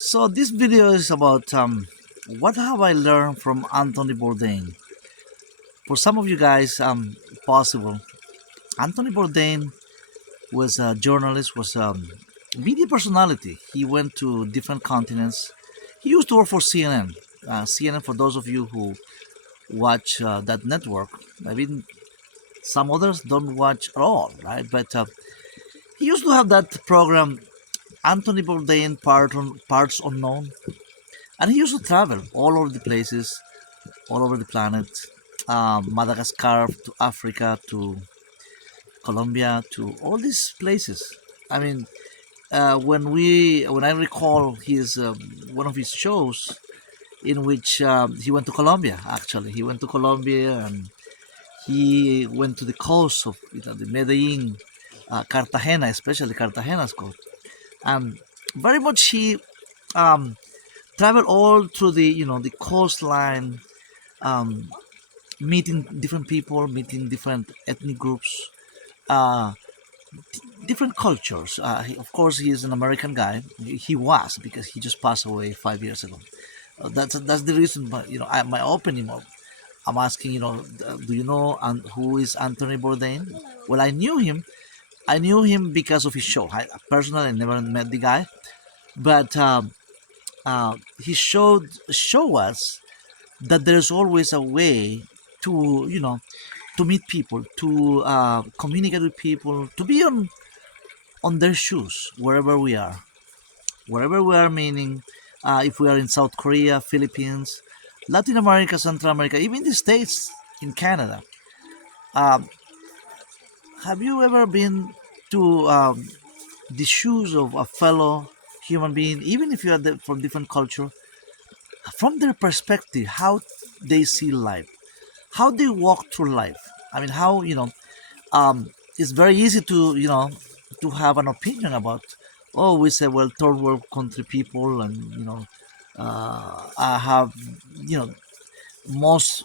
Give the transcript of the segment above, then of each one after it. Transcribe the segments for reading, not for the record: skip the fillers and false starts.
So this video is about what have I learned from Anthony Bourdain. For some of you guys, possible. Anthony Bourdain was a journalist, was a media personality. He went to different continents. He used to work for CNN. CNN, for those of you who watch that network, I mean, some others don't watch at all, right? But he used to have that program, Anthony Bourdain Parts Unknown. And he used to travel all over the places, all over the planet, Madagascar to Africa to Colombia to all these places. I mean, when I recall his one of his shows in which he went to Colombia. Actually, he went to Colombia and he went to the coast of the Medellin, Cartagena, especially Cartagena's coast, and very much he um, traveled all through the the coastline, um, meeting different people, meeting different ethnic groups, uh, different cultures. Of course, he is an American guy. He was because he just passed away 5 years ago. That's the reason. But my opening, I'm asking, do you know who is Anthony Bourdain? Well, I knew him. I knew him because of his show. I personally never met the guy, but he show us that there's always a way to to meet people, to communicate with people, to be on their shoes wherever we are. Meaning, if we are in South Korea, Philippines, Latin America, Central America, even the States, in Canada. Um, have you ever been to the shoes of a fellow human being, even if you are from different culture, from their perspective, how they see life, how they walk through life? I mean, how it's very easy to to have an opinion about. Oh, we say, well, third world country people, and I have you know most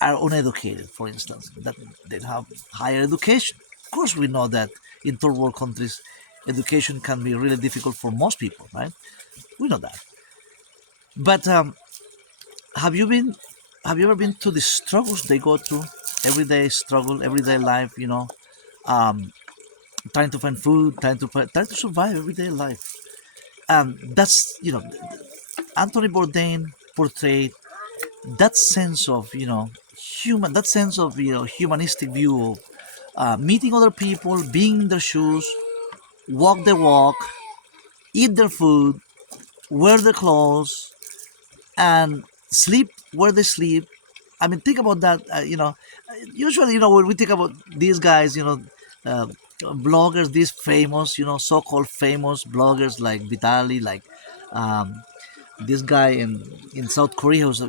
are uneducated, for instance, that they have higher education. Of course, we know that in third world countries, education can be really difficult for most people, right? We know that. But have you been? Have you ever been to the struggles they go through? Everyday struggle, everyday life. Um, trying to find food, trying to survive everyday life. And that's Anthony Bourdain portrayed that sense of that sense of humanistic view of meeting other people, being in their shoes, walk their walk, eat their food, wear their clothes, and sleep where they sleep. I mean, think about that. Usually, when we think about these guys, uh, bloggers, these famous, so-called famous bloggers like Vitali, like um, this guy in South Korea who's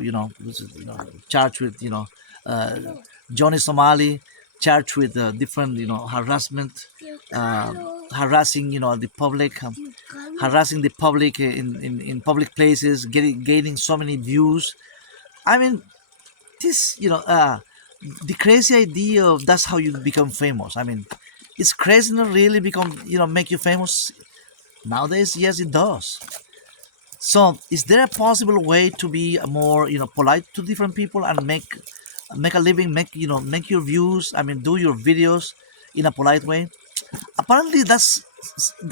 charged with uh, Johnny Somali, charged with different harassment, uh, harassing the public, harassing the public in public places, gaining so many views. I mean, this the crazy idea of that's how you become famous. I mean, it's crazy to really become make you famous nowadays. Yes, it does. So, is there a possible way to be more, polite to different people and make a living, make your views? I mean, do your videos in a polite way. Apparently, that's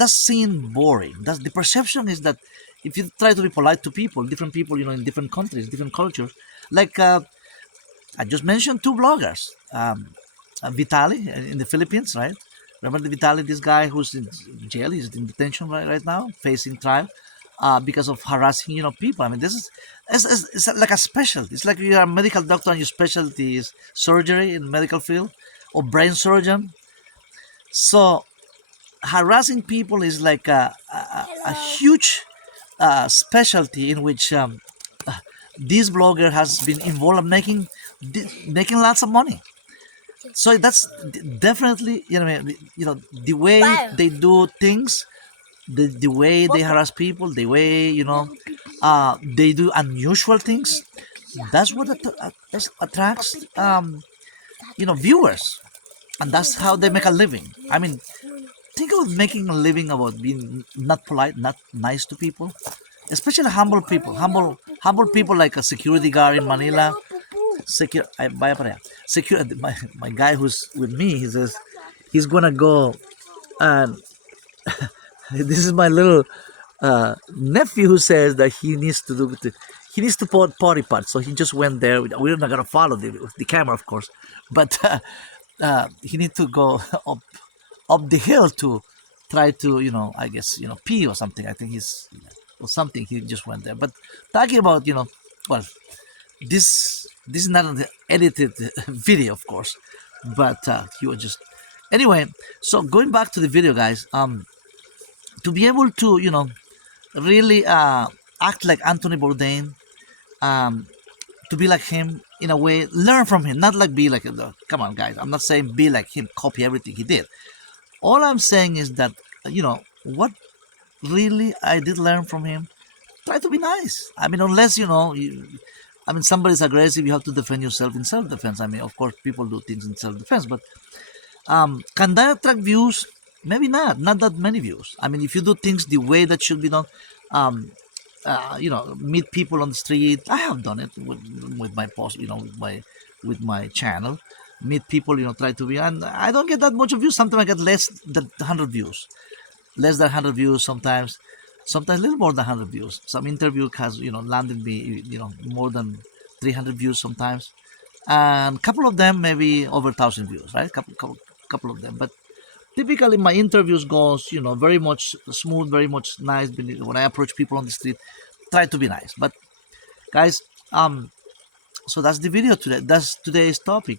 seen boring. That's the perception is that if you try to be polite to different people, in different countries, different cultures, like I just mentioned two bloggers, Vitali in the Philippines, right? Remember the Vitali, this guy who's in jail, he's in detention right now, facing trial because of harassing, people. I mean, this is it's like a specialty. It's like you're a medical doctor and your specialty is surgery in medical field or brain surgeon. So harassing people is like a huge specialty in which this blogger has been involved in making lots of money. So that's definitely the way they do things, the way they harass people, the way they do unusual things. That's what attracts viewers, and that's how they make a living. I mean, think about making a living about being not polite, not nice to people. especially humble people like a security guard in Manila. Vaya para allá. My guy who's with me, he says he's gonna go and this is my little nephew who says that he needs to put potty part. So he just went there. We're not gonna follow the camera, of course, but he needs to go up the hill to try to I guess pee or something. I think he's or something. He just went there. But talking about well, this is not an edited video, of course, but he was just anyway. So going back to the video, guys, to be able to really act like Anthony Bourdain, um, to be like him in a way, learn from him, not like be like come on, guys. I'm not saying be like him, copy everything he did. All I'm saying is that what really I did learn from him. Try to be nice. I mean, unless I mean, somebody's aggressive, you have to defend yourself in self-defense. I mean, of course, people do things in self-defense, but can that attract views? Maybe not. Not that many views. I mean, if you do things the way that should be done, um, meet people on the street. I have done it with my post, with my channel. Meet people, try to be, and I don't get that much of views. Sometimes I get less than 100 views, less than 100 views sometimes, sometimes a little more than 100 views. Some interview has landed me more than 300 views sometimes, and a couple of them maybe over 1,000 views, right? Couple of them, but typically my interviews goes very much smooth, very much nice. When I approach people on the street, try to be nice. But guys, so that's the video today. That's today's topic: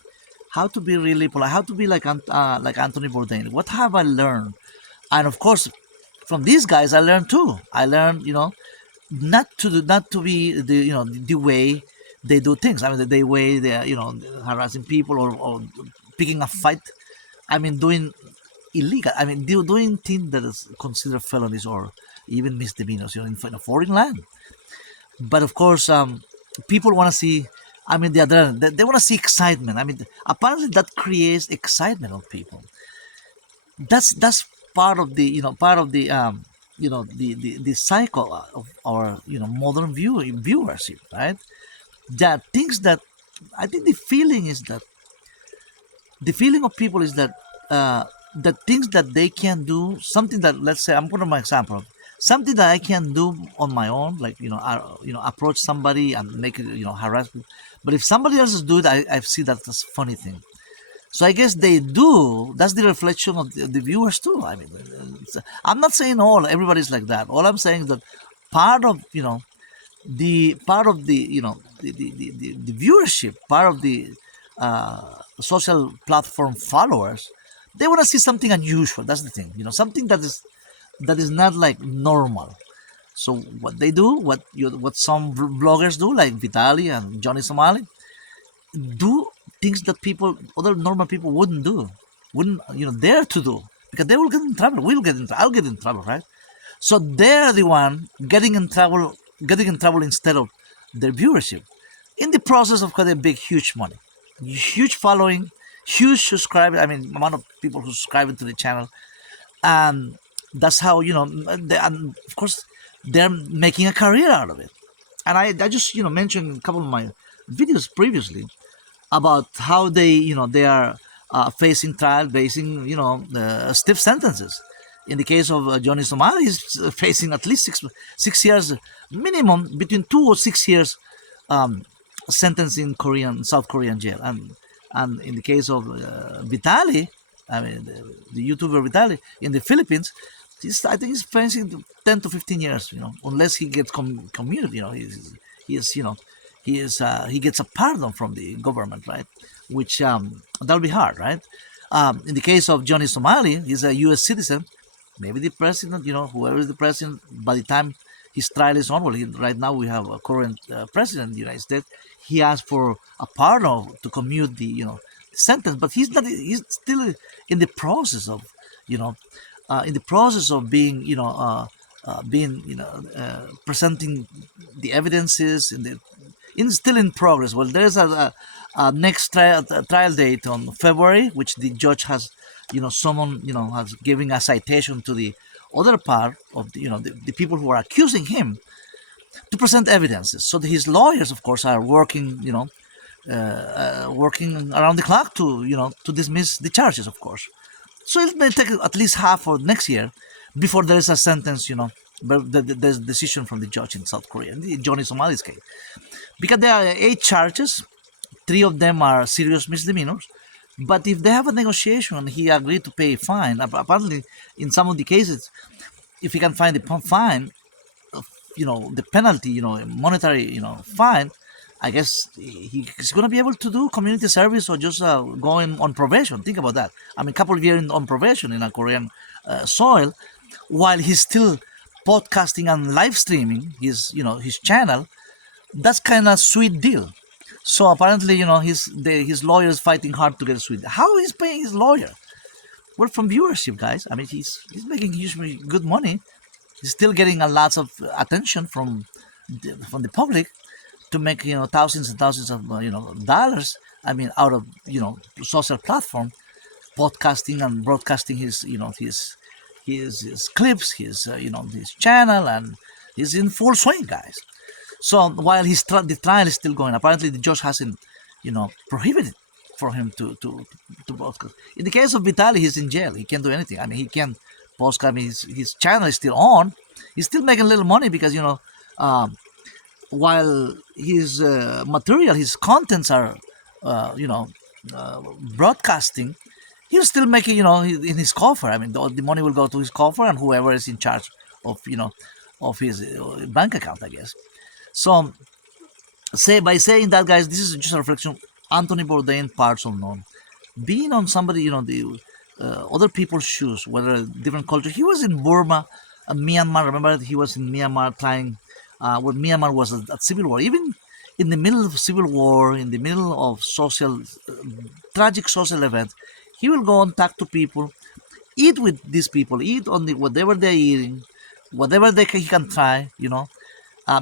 how to be really polite, how to be like Anthony Bourdain. What have I learned? And of course, from these guys, I learned too. I learned, not to be the way they do things. I mean, the way they're harassing people or picking a fight. I mean, doing illegal. I mean, doing things that is considered felonies or even misdemeanors, in a foreign land. But of course, people want to see. I mean, the adrenaline. They want to see excitement. I mean, apparently that creates excitement on people. That's part of the cycle of our modern viewership, right? That things that I think the feeling of people is that the things that they can do, something that, let's say, I'm putting my example, something that I can do on my own, like approach somebody and make it harass people. But if somebody else is doing it, I see that as a funny thing. So I guess they do. That's the reflection of the viewers too. I mean, I'm not saying everybody's like that. All I'm saying is that part of the viewership, part of the social platform followers, they want to see something unusual. That's the thing. Something that is not like normal. So what they do, what some bloggers do, like VITALY and Johnny Somali, do things that other normal people wouldn't dare to do, because they will get in trouble. I'll get in trouble, right? So they're the one getting in trouble instead of their viewership. In the process of getting big, huge money, huge following, huge subscribers. I mean, amount of people who subscribe to the channel, and that's how and of course they're making a career out of it. And I just mentioned a couple of my videos previously about how they are facing trial, facing stiff sentences. In the case of Johnny Somali, he's facing at least 6 years minimum, between 2 or 6 years um, sentence in South Korean jail. And in the case of Vitali, I mean the YouTuber Vitali in the Philippines, I think he's facing 10 to 15 years. Unless he gets community. He is he gets a pardon from the government, right? Which that'll be hard, right? In the case of Johnny Somali, he's a U.S. citizen. Maybe the president, whoever is the president, by the time his trial is on, well, right now we have a current president of the United States. He asked for a pardon to commute the sentence, but he's not. He's still in the process of you know being presenting the evidences still in progress. Well, there's a next trial date on February, which the judge has, someone, has given a citation to the other part of the people who are accusing him. to present evidences. So his lawyers, of course, are working, working around the clock to, to dismiss the charges, of course. So it may take at least half or next year before there is a sentence, but there's a decision from the judge in South Korea, in the Johnny Somali's case. Because there are 8 charges, 3 of them are serious misdemeanors. But if they have a negotiation and he agreed to pay a fine, apparently in some of the cases, if he can find the fine, the penalty, monetary, fine, I guess he's going to be able to do community service or just going on probation. Think about that. I mean, a couple of years on probation in a Korean soil, while he's still podcasting and live streaming his channel. That's kind of sweet deal. So apparently, his lawyer is fighting hard to get a sweet. How is paying his lawyer? Well, from viewership, guys. I mean, he's making hugely good money. He's still getting a lots of attention from the public to make thousands and thousands of dollars. I mean, out of social platform, podcasting and broadcasting his clips, his channel, and he's in full swing, guys. So while the trial is still going, apparently the judge hasn't prohibited for him to broadcast. In the case of Vitaly, he's in jail. He can't do anything. I mean, he can't podcast. I mean, his channel is still on. He's still making a little money because while his material, his contents are broadcasting, he's still making in his coffer. I mean, the money will go to his coffer and whoever is in charge of of his bank account, I guess. So by saying that, guys, this is just a reflection. Anthony Bourdain, parts unknown, being on somebody the other people's shoes, whether different culture. He was in Burma, Myanmar. Remember, he was in Myanmar trying when Myanmar was at civil war. Even in the middle of civil war, in the middle of tragic social events, he will go and talk to people, eat with these people, eat on whatever they're eating, whatever he can try,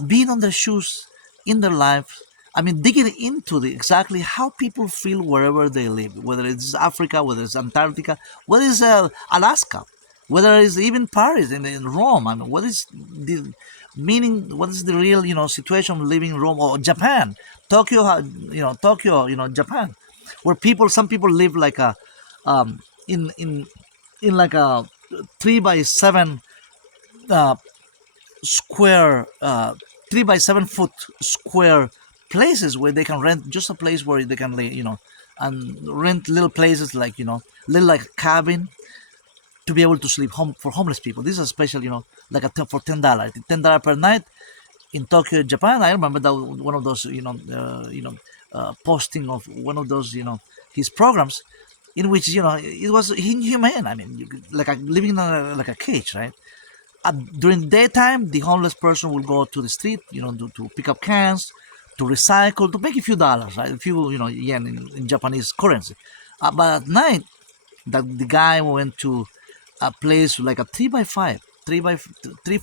being on their shoes, in their lives. I mean, digging into exactly how people feel wherever they live, whether it's Africa, whether it's Antarctica, whether it's Alaska, whether it's even Paris in Rome. I mean, what is the meaning? What is the real situation of living in Rome or Japan, Tokyo? Tokyo, Japan, where some people live like a in like a 3 by 7 square 3 by 7 foot square places where they can rent just a place where they can lay, and rent little places like little like cabin to be able to sleep home for homeless people. This is a special like for $10 per night in Tokyo, Japan. I remember that one of those posting of one of those his programs in which it was inhumane. I mean, like living in like a cage, right? During daytime, the homeless person will go to the street, to pick up cans, to recycle, to make a few dollars, right? A few, yen in Japanese currency. But at night, the guy went to a place like a 3 by 5, 3 by 3